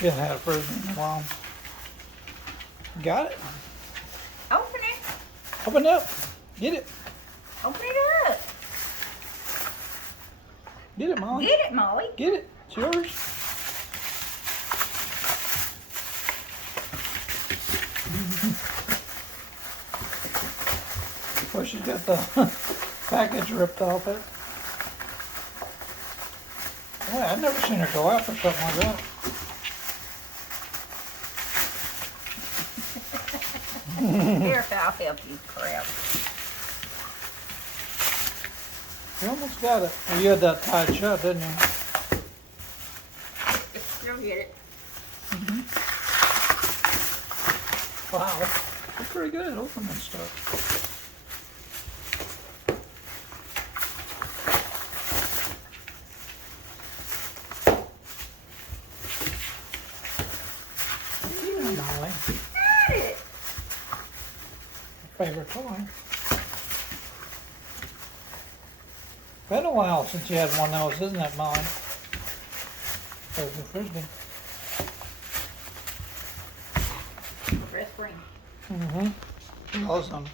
You haven't had a frisbee in a while. Got it? Open it. Open it up. Get it. Open it up. Get it, Molly. Get it, Molly. Get it. It's yours. Of course, she's got the package ripped off it. Boy, I've never seen her go out for something like that. Here, I'll help you, crap. You almost got it. Well, you had that tied shut, didn't you? You'll get it. Wow. You're pretty good at opening stuff. Molly. Got it. Favorite toy. Been a while since you had one of those, isn't it, Molly? Frisbee. Press green. Mm-hmm. Awesome.